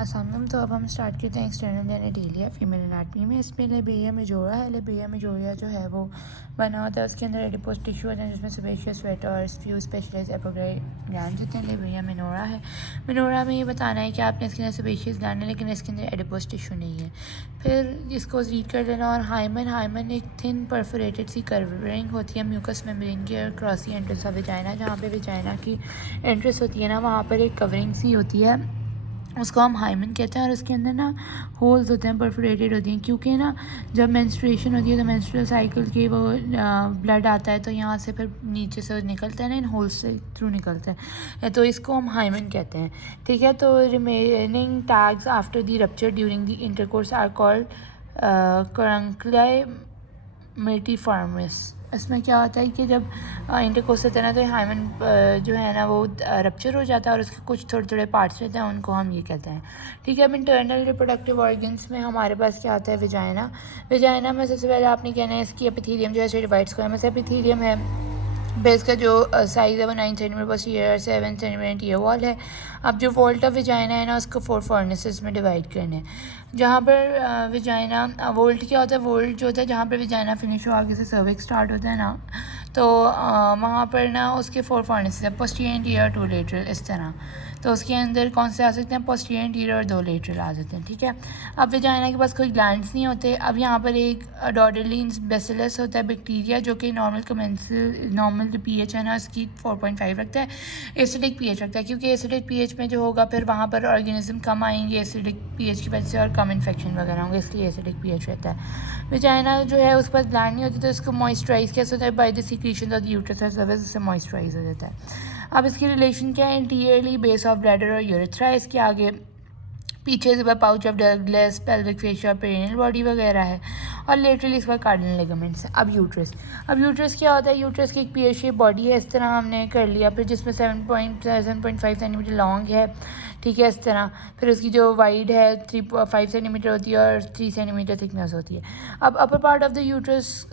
असलम। तो अब हम स्टार्ट करते हैं एक्सटर्नल जेनिटेलिया फीमेल एनाटमी में। इसमें लेबिया मेजोरा है। लेबिया मेजोरा जो है वो बना होता है, उसके अंदर एडिपोस टिश्यू होता है जिसमें सेबेशियस वेट और फ्यू स्पेशलाइज्ड एपोग्राइड ग्लैंड होते हैं। लेबिया मिनोरा है। मिनोरा में ये बताना है कि आपने इसके अंदर सेबेशियस ग्लैंड है लेकिन इसके अंदर एडिपोस टिश्यू नहीं है। फिर इसको रीड कर लेना। और हाइमन एक थिन परफोरेटेड सी कर्विंग होती है म्यूकस मेम्ब्रेन की और क्रॉसी एंट्रेंस ऑफ विजाइना। जहाँ पे विजाइना की एंट्रेंस होती है ना, वहाँ पर एक कवरिंग सी होती है, उसको हम हाइमन कहते हैं। और उसके अंदर ना होल्स होते हैं, परफोरेटेड होती हैं, क्योंकि ना जब मेंस्ट्रुएशन होती है तो मेंस्ट्रुअल साइकिल के वो ब्लड आता है तो यहाँ से फिर नीचे से निकलता है ना, इन होल्स से थ्रू निकलता है, तो इसको हम हाइमन कहते हैं। ठीक है। तो remaining tags after the rupture during the intercourse are called carunculae myrtiformes. इसमें क्या होता है कि जब इंटरकोर्स होता है ना तो हाइमन जो है ना वो रप्चर हो जाता है और उसके कुछ थोड़े थोड़े पार्ट्स रहते हैं, उनको हम ये कहते हैं। ठीक है। अब इंटरनल रिप्रोडक्टिव ऑर्गन्स में हमारे पास क्या आता है, विजाइना। विजाइना में सबसे पहले आपने कहना है इसकी एपिथेलियम जो है डिवाइड स्क्वायमस एपिथेलियम है। बेस का जो साइज़ है वो 9 centimetre posterior 7 centimetre year wall है। अब जो वोल्ट ऑफ विजाइना है ना उसको 4 फॉर्नेसेस में डिवाइड करना है। जहाँ पर विजाइना वोल्ट क्या होता है, वोल्ट जो होता है जहाँ पर विजाइना फिनिश हो आगे से सर्विक्स स्टार्ट होता है ना, तो वहाँ पर ना उसके 4 फॉर्नेसेस है, पोस्टीरियर ईयर 2 लेटरल इस तरह। तो उसके अंदर कौन से आ सकते हैं, पोस्टीरियर ईयर और 2 लेटरल आ सकते हैं। ठीक है। अब विजाइना के पास कोई ग्लैंड्स नहीं होते। अब यहाँ पर एक डॉर्डेलिन बेसिलस होता है बैक्टीरिया, जो कि नॉर्मल जो पीएच है ना उसकी 4.5 रखता है, एसिडिक पीएच रखता है, क्योंकि एसिडिक पीएच में जो होगा फिर वहाँ पर ऑर्गेनिज्म कम आएंगे एसिडिक पीएच की वजह से और कम इन्फेक्शन वगैरह होंगे, इसलिए एसिडिक पीएच रहता है। विजाइना जो है उसके पास ग्लैंड नहीं होती तो इसको मॉइस्चराइज कैसे होता है, by the secretion of the uterus service, उससे मॉइस्चराइज हो जाता है। अब इसकी रिलेशन क्या है, इंटीरियरली बेस ऑफ ब्लैडर और यूरेथ्रा, इसके आगे पीछे से pouch of Douglas pelvic fascia और पेरिनियल बॉडी वगैरह है, और लेटरली इसका कार्डिनल लिगामेंट्स है। अब यूट्रस क्या होता है, यूट्रस की एक पीयर शेप बॉडी है, इस तरह हमने कर लिया, फिर जिसमें 7.5 सेंटीमीटर लॉन्ग है। ठीक है, इस तरह। फिर उसकी जो वाइड है 3.5 सेंटीमीटर होती है और 3 सेंटीमीटर थिकनेस होती है। अब अपर पार्ट ऑफ द यूट्रस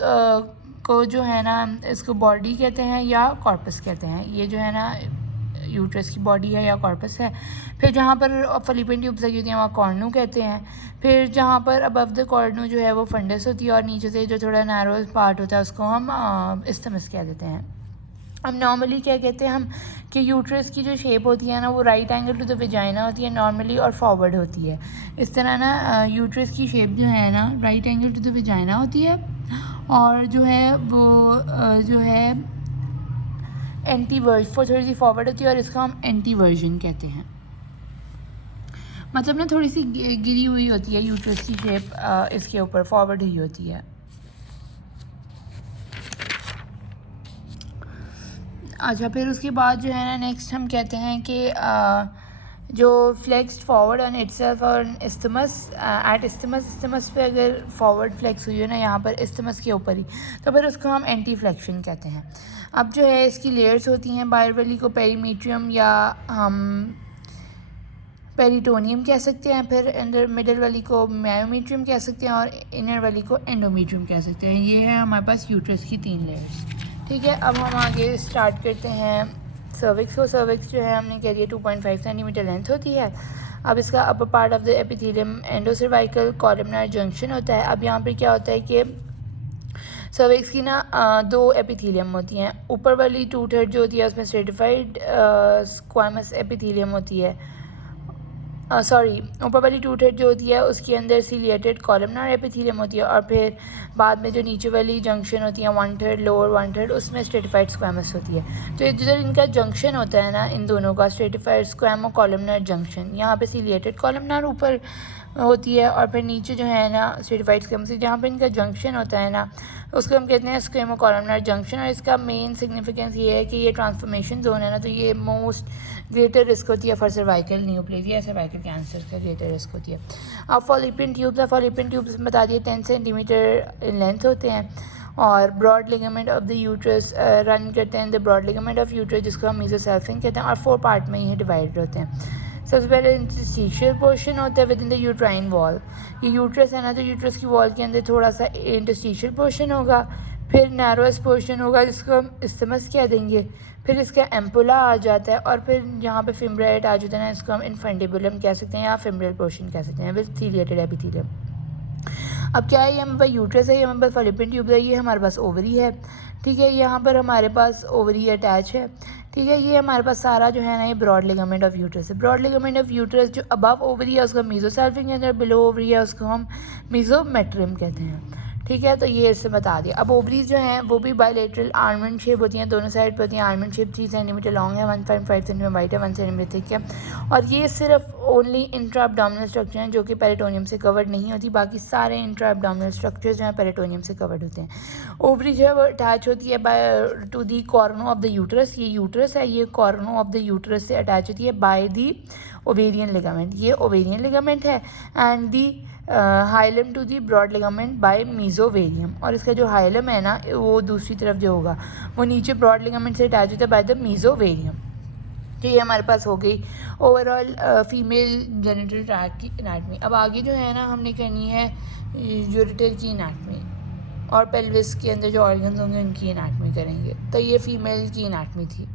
को जो है ना इसको बॉडी कहते हैं या कॉर्पस कहते हैं। ये जो है ना यूट्रस की बॉडी है या कॉर्पस है। फिर जहाँ पर फलीपियन ट्यूब्स लगी होती हैं वहाँ कॉर्नू कहते हैं। फिर जहाँ पर अबव द कॉर्नू जो है वो फंडस होती है और नीचे से जो थोड़ा नैरो पार्ट होता है उसको हम इस्टमस कह देते हैं। अब नॉर्मली क्या कहते हैं हम कि यूट्रस की जो शेप होती है ना वो right angle to the vagina होती है नॉर्मली और फॉरवर्ड होती है। इस तरह ना यूट्रस की शेप जो है ना right angle to the vagina होती है और जो है वो जो है एंटी वर्ज थोड़ी सी फॉरवर्ड होती है और इसका हम एंटी वर्जन कहते हैं। मतलब ना थोड़ी सी गिरी हुई होती है यूट्रस की शेप, इसके ऊपर फॉरवर्ड हुई होती है। अच्छा, फिर उसके बाद जो है ना नेक्स्ट हम कहते हैं कि जो फ्लेक्स्ड फॉरवर्ड ऑन इटसेल्फ और इस्टमस एट इस्टमस पे अगर फॉरवर्ड फ्लेक्स हुई है ना यहाँ पर इस्टमस के ऊपर ही, तो फिर उसको हम एंटी फ्लेक्शन कहते हैं। अब जो है इसकी लेयर्स होती हैं, बाहर वाली को पेरीमीट्रियम या हम पेरिटोनियम कह सकते हैं, फिर अंदर मिडल वाली को मायोमीट्रियम कह सकते हैं और इनर वाली को एंडोमीट्रियम कह सकते हैं। ये है हमारे पास यूट्रस की 3 लेयर्स। ठीक है। अब हम आगे स्टार्ट करते हैं सर्विक्स को। सर्विक्स जो है हमने कह दिया 2.5 सेंटीमीटर लेंथ होती है। अब इसका upper part of the epithelium endocervical columnar junction होता है। अब यहाँ पर क्या होता है कि सर्विक्स की ना 2 एपिथेलियम होती हैं। ऊपर वाली 2/3 जो होती है उसमें स्ट्रेटिफाइड स्क्वामस एपिथेलियम होती है, ऊपर वाली 2/3 जो होती है उसके अंदर सीलिएटेड कॉलमनार एपिथेलियम होती है और फिर बाद में जो नीचे वाली जंक्शन होती है 1/3 लोअर 1/3 उसमें स्ट्रेटिफाइड स्क्वामस होती है। तो जिधर इनका जंक्शन होता है ना इन दोनों का स्ट्रेटिफाइड स्क्वामो कॉलमनार जंक्शन, यहाँ पे सीलिएटेड कॉलमनार ऊपर होती है और फिर नीचे जो है ना स्ट्रेटिफाइड स्क्वामस, जहाँ पे इनका जंक्शन होता है ना उसको हम कहते हैं स्क्वेमो कॉलमनार जंक्शन। और इसका मेन सिग्निफिकेंस ये है कि ये ट्रांसफॉर्मेशन जोन है ना, तो ये मोस्ट ग्रेटर रिस्क होती है for cervical neoplasia, cervical cancer का ग्रेटर रिस्क होती है। अब फॉलिपियन ट्यूब्स बता दिए 10 सेंटीमीटर लेंथ होते हैं और broad ligament of the uterus run करते हैं the broad ligament of uterus, जिसको हम मेसोसेल्फिन कहते हैं, और 4 पार्ट में ये डिवाइड होते हैं। सबसे पहले इंटरस्टिशियल पोर्शन होता है with in the uterine wall. ये यूट्रस है ना, तो यूट्रस की वॉल के अंदर थोड़ा सा इंटरस्टिशियल पोर्शन होगा, फिर नैरोएस्ट पोर्शन होगा जिसको हम इस्थिमस कह देंगे, फिर इसका एम्पुला आ जाता है, और फिर यहाँ पे फिम्ब्रा अटैच होता है ना, इसको हम इनफंडिबुलम कह सकते हैं या फिम्ब्रल पोर्शन कह सकते हैं विद सीलिएटेड एपिथेलियम। अब क्या है, ये हमारे पास यूट्रस है, ये हमारे पास फैलोपियन ट्यूब है, ये हमारे पास ओवरी है, ठीक है, यहाँ पर हमारे पास ओवरी अटैच है, ठीक है। ये हमारे पास सारा जो है ना ये ब्रॉड लिगामेंट ऑफ यूट्रस है। ब्रॉड लिगामेंट ऑफ यूट्रस जो अबव ओवरी है उसको मीजोसेल्फिक कहते हैं, बिलो ओवरी है उसको हम मीजोमेट्रियम कहते हैं, ठीक है। तो ये इससे बता दिया। अब ओवरीज जो हैं वो भी बायलेटरल आलमंड शेप होती हैं, दोनों साइड पर होती हैं। आलमंड शेप 3 सेंटीमीटर लॉन्ग है, 1.5 सेंटीमीटर वाइट है, 1 सेंटीमीटर थिक है, और ये सिर्फ ओनली इंट्रा एब्डोमिनल स्ट्रक्चर हैं जो कि पेरिटोनियम से कवर्ड नहीं होती, बाकी सारे इंट्रा एब्डोमिनल स्ट्रक्चर जो हैं पेरिटोनियम से कवर्ड होते हैं। ओवरी जो है वो अटैच होती है by to the cornu of the uterus, ये यूट्रस है, ये कॉर्नो ऑफ द यूट्रस से अटैच होती है बाय दी ओवेरियन लिगामेंट, ये ओवेरियन लिगामेंट है, and the hilum to the broad ligament by mesovarium, और इसका जो हाइलम है ना वो दूसरी तरफ जो होगा वो नीचे ब्रॉड लिगामेंट से अटैच होता है बाय द मीजोवेरियम। तो ये हमारे पास हो गई ओवरऑल फीमेल जेनिटल ट्रैक्ट की एनाटमी। अब आगे जो है ना हमने करनी है यूरेटर की एनाटमी, और पेल्विस के अंदर जो ऑर्गन्स होंगे उनकी एनाटमी करेंगे। तो ये फीमेल की एनाटमी थी।